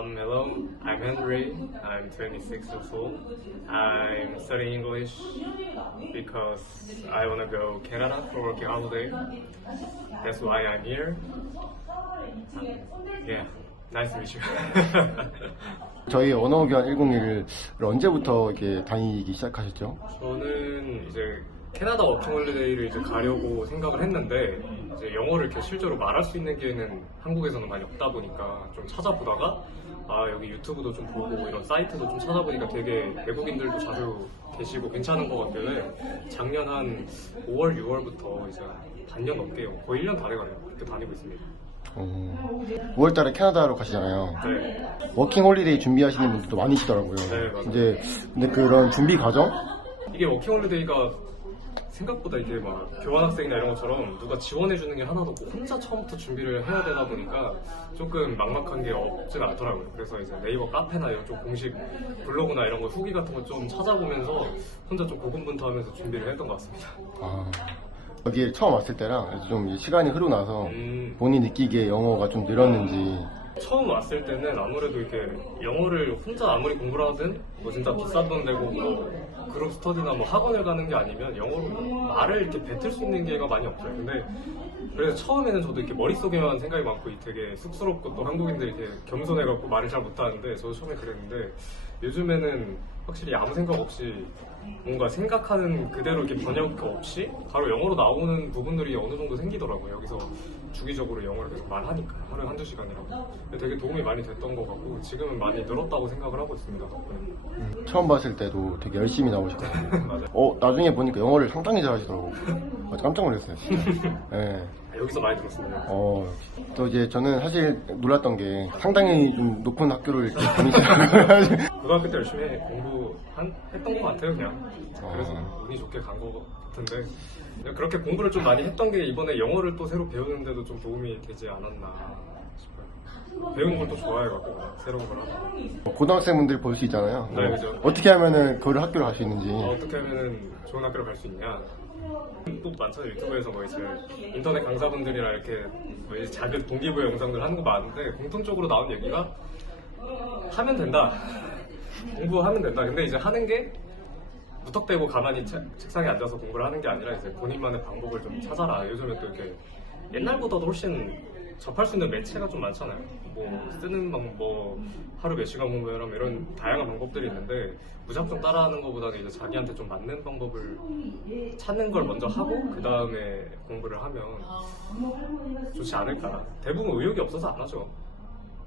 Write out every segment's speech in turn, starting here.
Hello, I'm Henry. I'm 26 years old. I'm studying English because I want to go Canada for working holiday. That's why I'm here. Yeah, nice to meet you. 저희 언어교환 101을 언제부터 이렇게 다니기 시작하셨죠? 저는 이제 캐나다 워킹홀리데이를 이제 가려고 생각을 했는데 이제 영어를 이렇게 실제로 말할 수 있는 기회는 한국에서는 많이 없다 보니까 좀 찾아보다가 여기 유튜브도 좀 보고 이런 사이트도 좀 찾아보니까 되게 외국인들도 자주 계시고 괜찮은 것 같길래 작년 한 5월, 6월부터 이제 반년 넘게 거의 1년 다 돼가네요. 그렇게 다니고 있습니다. 5월달에 캐나다로 가시잖아요. 네. 워킹 홀리데이 준비하시는 분들도 많으시더라고요. 네, 맞아요. 이제 근데 그런 준비 과정? 이게 워킹홀리데이가 생각보다 이게 막 교환학생이나 이런 것처럼 누가 지원해주는 게 하나도 없고 혼자 처음부터 준비를 해야 되다 보니까 조금 막막한 게 없진 않더라고요. 그래서 이제 네이버 카페나 이런 좀 공식 블로그나 이런 거 후기 같은 거 좀 찾아보면서 혼자 좀 고군분투하면서 준비를 했던 것 같습니다. 여기에 처음 왔을 때랑 좀 시간이 흐르고 나서 본인이 느끼기에 영어가 좀 늘었는지. 처음 왔을 때는 아무래도 이렇게 영어를 혼자 아무리 공부를 하든 뭐 진짜 비싼 돈 내고 뭐 그룹 스터디나 뭐 학원을 가는 게 아니면 영어로 말을 이렇게 뱉을 수 있는 기회가 많이 없어요. 근데 그래서 처음에는 저도 이렇게 머릿속에만 생각이 많고 되게 쑥스럽고 또 한국인들이 이렇게 겸손해갖고 말을 잘 못하는데 저도 처음에 그랬는데 요즘에는 확실히 아무 생각 없이 뭔가 생각하는 그대로 이렇게 번역 없이 바로 영어로 나오는 부분들이 어느 정도 생기더라고요. 여기서 주기적으로 영어를 계속 말하니까 하루에 한두 시간이라고. 되게 도움이 많이 됐던 것 같고 지금은 많이 늘었다고 생각을 하고 있습니다. 처음 봤을 때도 되게 열심히 나오시거든요. 맞아요. 나중에 보니까 영어를 상당히 잘하시더라고요. 깜짝 놀랐어요, 진짜. 네. 여기서 많이 들었습니다. 또 이제 저는 사실 놀랐던 게 상당히 좀 높은 학교를 이렇게 다니시더라고요. 고등학교 때 열심히 했던 것 같아요, 그냥. 그래서 운이 좋게 간 것 같은데 그렇게 공부를 좀 많이 했던 게 이번에 영어를 또 새로 배우는데도 좀 도움이 되지 않았나 싶어요. 배우는 걸 또 좋아해갖고 새로운 걸 하고. 고등학생분들 볼 수 있잖아요. 네, 그죠. 어떻게 하면은 그걸 학교를 갈 수 있는지. 어떻게 하면은 좋은 학교를 갈 수 있냐? 또 많잖아요. 유튜브에서 뭐 이제 인터넷 강사분들이랑 이렇게 뭐 이제 자기 동기부여 영상들 하는 거 많은데 공통적으로 나온 얘기가 하면 된다. 공부하면 된다. 근데 이제 하는 게 무턱대고 가만히 책상에 앉아서 공부를 하는 게 아니라 이제 본인만의 방법을 좀 찾아라. 요즘에 또 이렇게 옛날보다도 훨씬 접할 수 있는 매체가 좀 많잖아요. 뭐 쓰는 방법, 하루 몇 시간 공부해라 이런 다양한 방법들이 있는데 무작정 따라하는 것보다는 이제 자기한테 좀 맞는 방법을 찾는 걸 먼저 하고 그 다음에 공부를 하면 좋지 않을까. 대부분 의욕이 없어서 안 하죠.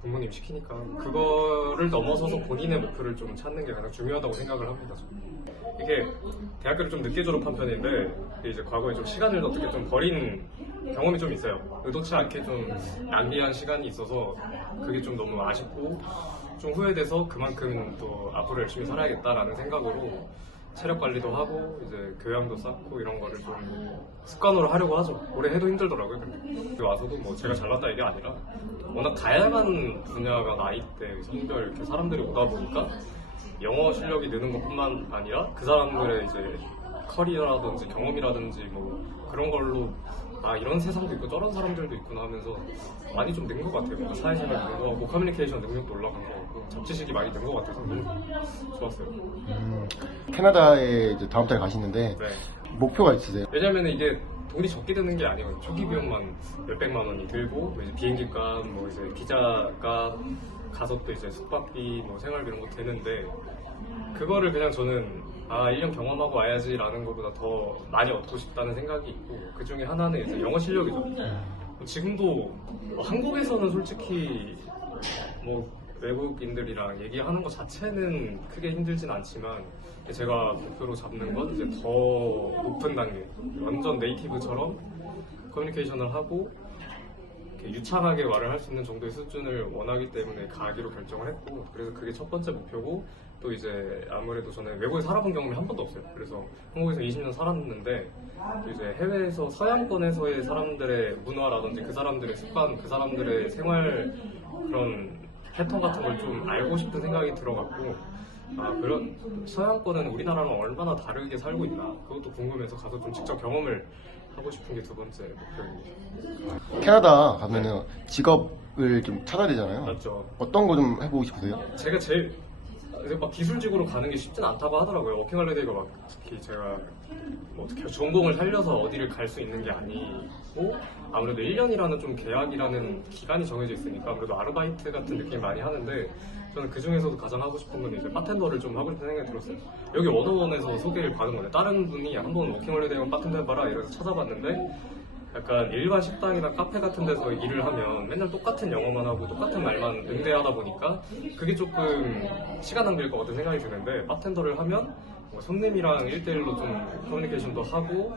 부모님 시키니까 그거를 넘어서서 본인의 목표를 좀 찾는 게 가장 중요하다고 생각을 합니다. 이게 대학교를 좀 늦게 졸업한 편인데 이제 과거에 좀 시간을 어떻게 좀 버린 경험이 좀 있어요. 의도치 않게 좀 낭비한 시간이 있어서 그게 좀 너무 아쉽고 좀 후회돼서 그만큼 또 앞으로 열심히 살아야겠다라는 생각으로 체력 관리도 하고 이제 교양도 쌓고 이런 거를 좀 습관으로 하려고 하죠. 오래 해도 힘들더라고요. 근데 와서도 뭐 제가 잘났다 이게 아니라 워낙 다양한 분야가 나이대, 성별 이렇게 사람들이 오다 보니까 영어 실력이 느는 것뿐만 아니라 그 사람들의 이제 커리어라든지 경험이라든지 뭐 그런 걸로 이런 세상도 있고 저런 사람들도 있구나 하면서 많이 좀 는 것 같아요. 뭔가 사회생활 능력하고 커뮤니케이션 능력도 올라간 것 같고 잡지식이 많이 는 것 같아서 너무 좋았어요. 캐나다에 이제 다음 달에 가시는데 네. 목표가 있으세요? 왜냐면 이게 돈이 적게 드는 게 아니고 초기 비용만 몇백만 원이 들고 뭐 이제 비행기값, 뭐 이제 비자값, 가서 또 이제 숙박비, 뭐 생활비 이런 거 되는데 그거를 그냥 저는 1년 경험하고 와야지라는 것보다 더 많이 얻고 싶다는 생각이 있고 그 중에 하나는 이제 영어 실력이죠. 지금도 한국에서는 솔직히 뭐 외국인들이랑 얘기하는 것 자체는 크게 힘들진 않지만 제가 목표로 잡는 건 이제 더 높은 단계, 완전 네이티브처럼 커뮤니케이션을 하고 유창하게 말을 할 수 있는 정도의 수준을 원하기 때문에 가기로 결정을 했고 그래서 그게 첫 번째 목표고 또 이제 아무래도 저는 외국에 살아본 경험이 한 번도 없어요. 그래서 한국에서 20년 살았는데 또 이제 해외에서 서양권에서의 사람들의 문화라든지 그 사람들의 습관, 그 사람들의 생활 그런 패턴 같은 걸 좀 알고 싶은 생각이 들어갔고 그런 서양권은 우리나라랑 얼마나 다르게 살고 있나 그것도 궁금해서 가서 좀 직접 경험을 하고 싶은 게 두 번째 목표입니다. 캐나다 가면은 직업을 좀 찾아야 되잖아요. 맞죠. 어떤 거 좀 해보고 싶으세요? 제가 제일 막 기술직으로 가는 게 쉽진 않다고 하더라고요. 워킹홀리데이가 막 특히 제가 뭐 어떻게 전공을 살려서 어디를 갈 수 있는 게 아니고 아무래도 1년이라는 좀 계약이라는 기간이 정해져 있으니까 아무래도 아르바이트 같은 느낌 많이 하는데 저는 그 중에서도 가장 하고 싶은 건 이제 바텐더를 좀 하고 싶은 생각이 들었어요. 여기 워너원에서 소개를 받은 건데 다른 분이 한번 워킹홀리데이면 바텐더 해봐라 이래서 찾아봤는데 약간 일반 식당이나 카페 같은 데서 일을 하면 맨날 똑같은 영어만 하고 똑같은 말만 응대하다 보니까 그게 조금 시간 낭비일 것 같은 생각이 드는데 바텐더를 하면 뭐 손님이랑 1대1로 좀 커뮤니케이션도 하고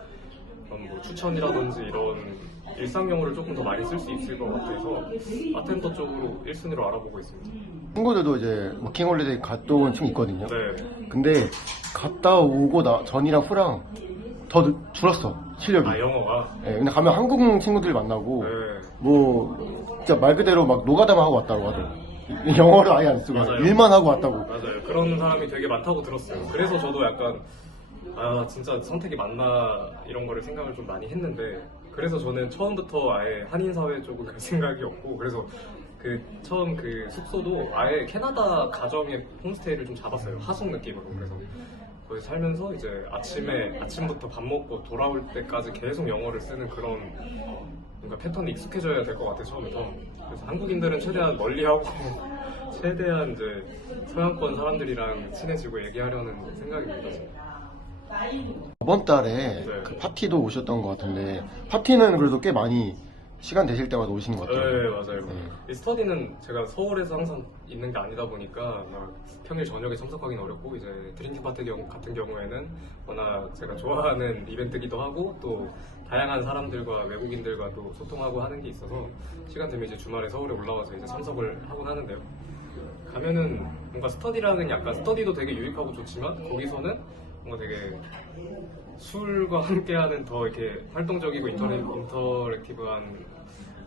뭐 추천이라든지 이런 일상 영어를 조금 더 많이 쓸 수 있을 것 같아서 바텐더 쪽으로 1순위로 알아보고 있습니다. 친구들도 이제 워킹홀리데이 갔다 온 친구 있거든요. 네. 근데 갔다 오고 전이랑 후랑 더 줄었어, 실력이. 아 영어가? 예, 근데 가면 한국 친구들 만나고 네. 뭐 진짜 말 그대로 막 노가다만 하고 왔다고 하더라고. 영어를 아예 안 쓰고 맞아요. 일만 하고 왔다고. 맞아요. 그런 사람이 되게 많다고 들었어요. 그래서 저도 약간 아 진짜 선택이 맞나 이런 거를 생각을 좀 많이 했는데 그래서 저는 처음부터 아예 한인 사회 쪽은 갈 생각이었고 그래서 그 처음 그 숙소도 아예 캐나다 가정의 홈스테이를 좀 잡았어요. 하숙 느낌으로. 그래서 거기 살면서 이제 아침부터 밥 먹고 돌아올 때까지 계속 영어를 쓰는 그런 뭔가 패턴이 익숙해져야 될 것 같아요. 처음부터. 그래서 한국인들은 최대한 멀리하고 최대한 이제 서양권 사람들이랑 친해지고 얘기하려는 생각입니다. 저번 달에 네. 그 파티도 오셨던 것 같은데 파티는 그래도 꽤 많이 시간 되실 때마다 오시는 것 같아요. 네 맞아요. 이 스터디는 제가 서울에서 항상 있는 게 아니다 보니까 막 평일 저녁에 참석하기는 어렵고 이제 드링킹 파티 같은 경우에는 워낙 제가 좋아하는 이벤트기도 하고 또 다양한 사람들과 외국인들과도 소통하고 하는 게 있어서 시간 되면 이제 주말에 서울에 올라와서 이제 참석을 하곤 하는데요. 가면은 뭔가 스터디라는 약간 스터디도 되게 유익하고 좋지만 거기서는 뭔가 되게 술과 함께하는 더 이렇게 활동적이고 인터랙티브한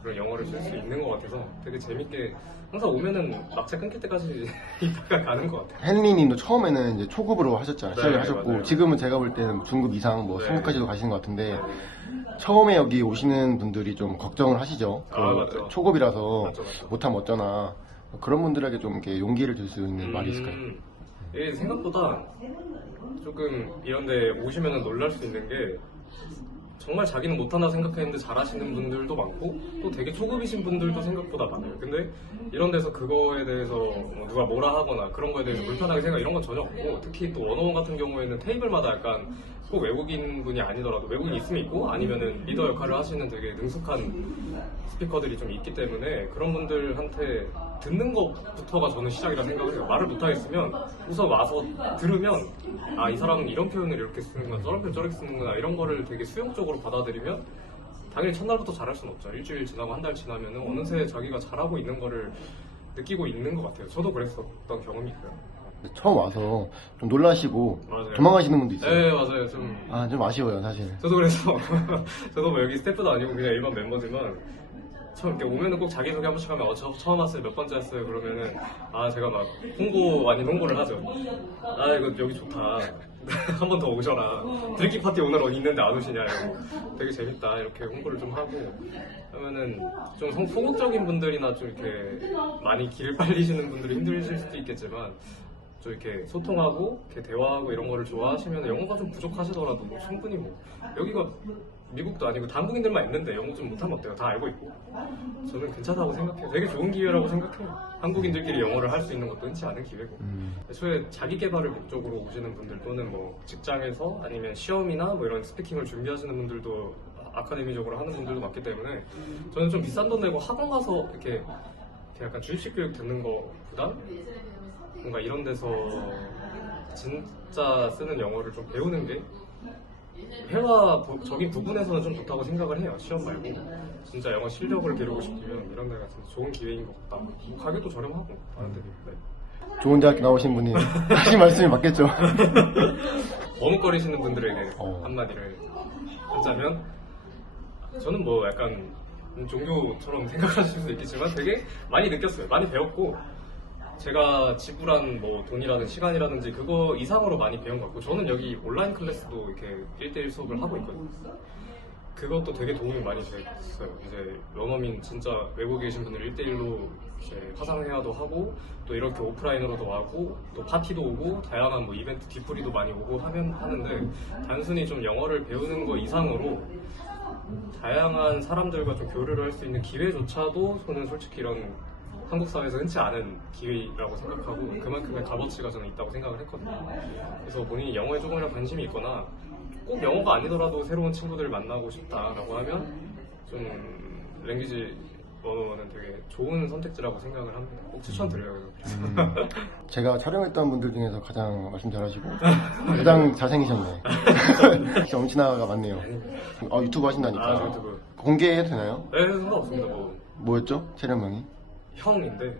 그런 영어를 쓸 수 있는 것 같아서 되게 재밌게 항상 오면은 막차 끊길 때까지 있다가 가는 것 같아요. 헨리님도 처음에는 이제 초급으로 하셨잖아요. 네, 시작을 하셨고 맞아요. 지금은 제가 볼 때는 중급 이상 뭐 네. 중급까지도 가시는 것 같은데 네. 처음에 여기 오시는 분들이 좀 걱정을 하시죠. 그 아, 맞죠. 초급이라서 맞죠. 못하면 어쩌나 그런 분들에게 좀 이렇게 용기를 줄 수 있는 말이 있을까요? 이게 생각보다 조금 이런데 오시면 놀랄 수 있는 게 정말 자기는 못한다 생각했는데 잘하시는 분들도 많고 또 되게 초급이신 분들도 생각보다 많아요. 근데 이런 데서 그거에 대해서 뭐 누가 뭐라 하거나 그런 거에 대해서 불편하게 생각 이런 건 전혀 없고 특히 또 원어원 같은 경우에는 테이블마다 약간 꼭 외국인 분이 아니더라도 외국인 있으면 있고 아니면은 리더 역할을 하시는 되게 능숙한 스피커들이 좀 있기 때문에 그런 분들한테 듣는 것부터가 저는 시작이라 생각을 해요. 말을 못하겠으면 우선 와서 들으면 아 이 사람은 이런 표현을 이렇게 쓰는구나 저런 표현 저렇게 쓰는구나 이런 거를 되게 수용적으로 받아들이면 당연히 첫날부터 잘할 수는 없죠. 일주일 지나고 한 달 지나면은 어느새 자기가 잘하고 있는 거를 느끼고 있는 것 같아요. 저도 그랬었던 경험이 있고요. 처음 와서 좀 놀라시고 맞아요. 도망가시는 분도 있어요. 네 맞아요. 좀 아쉬워요 사실. 저도 그래서 저도 뭐 여기 스태프도 아니고 그냥 일반 멤버지만 처음 이렇게 오면은 꼭 자기소개 한 번씩 하면 저 처음 왔어요 몇 번째 왔어요 그러면은 아 제가 막 홍보 아닌 홍보를 하죠. 아 이거 여기 좋다 한 번 더 오셔라 드링킹 파티 오늘 어디 있는데 안 오시냐 이러고 되게 재밌다 이렇게 홍보를 좀 하고 하면은 좀 소극적인 분들이나 좀 이렇게 많이 길을 빨리시는 분들이 힘드실 수도 있겠지만 좀 이렇게 소통하고 이렇게 대화하고 이런 거를 좋아하시면 영어가 좀 부족하시더라도 뭐 충분히 뭐 여기가 미국도 아니고 다 한국인들만 있는데 영어 좀 못하면 어때요? 다 알고 있고 저는 괜찮다고 생각해요. 되게 좋은 기회라고 생각해요. 한국인들끼리 영어를 할 수 있는 것도 흔치 않은 기회고 애초에 자기 개발을 목적으로 오시는 분들 또는 뭐 직장에서 아니면 시험이나 뭐 이런 스피킹을 준비하시는 분들도 아카데미적으로 하는 분들도 많기 때문에 저는 좀 비싼 돈 내고 학원 가서 이렇게 약간 주입식 교육 듣는 거보다 뭔가 이런 데서 진짜 쓰는 영어를 좀 배우는 게 회화적인 부분에서는 좀 좋다고 생각을 해요. 시험 말고 진짜 영어 실력을 기르고 싶으면 이런 데가 진짜 좋은 기회인 것 같다. 뭐 가격도 저렴하고 다른 데비. 네. 좋은 대학 나오신 분이 하신 말씀이 맞겠죠. 머뭇거리시는 분들에게 한마디를 하자면 저는 뭐 약간 종교처럼 생각하실 수도 있겠지만 되게 많이 느꼈어요. 많이 배웠고 제가 지불한 뭐 돈이라든 시간이라든지 그거 이상으로 많이 배운 것 같고 저는 여기 온라인 클래스도 이렇게 1대1 수업을 하고 있거든요. 그것도 되게 도움이 많이 됐어요. 이제 원어민 진짜 외국에 계신 분들 1대1로 이제 화상회화도 하고 또 이렇게 오프라인으로도 하고 또 파티도 오고 다양한 뭐 이벤트 뒤풀이도 많이 오고 하는데 단순히 좀 영어를 배우는 거 이상으로 다양한 사람들과 좀 교류를 할 수 있는 기회조차도 저는 솔직히 이런 한국 사회에서 흔치 않은 기회라고 생각하고 그만큼의 값어치가 저는 있다고 생각을 했거든요. 그래서 본인이 영어에 조금이라도 관심이 있거나 꼭 영어가 아니더라도 새로운 친구들을 만나고 싶다라고 하면 좀 랭귀지 언어는 되게 좋은 선택지라고 생각을 합니다. 꼭 추천드려요. 제가 촬영했던 분들 중에서 가장 말씀 잘하시고 가장 잘생기셨네. 진짜 엄친아가 많네요. 유튜브 하신다니까. 유튜브. 공개해도 되나요? 네, 상관없습니다. 뭐였죠? 촬영명이? 형인데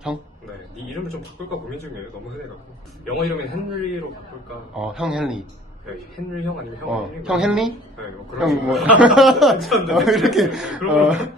형? 네 이름을 좀 바꿀까 고민 중이에요. 너무 흔해갖고 영어 이름은 헨리로 바꿀까. 형 헨리. 네, 헨리 형 아니면 형 헨리? 형 헨리? 네, 뭐 그런 형 뭐 괜찮은데? 이렇게 네, 그러면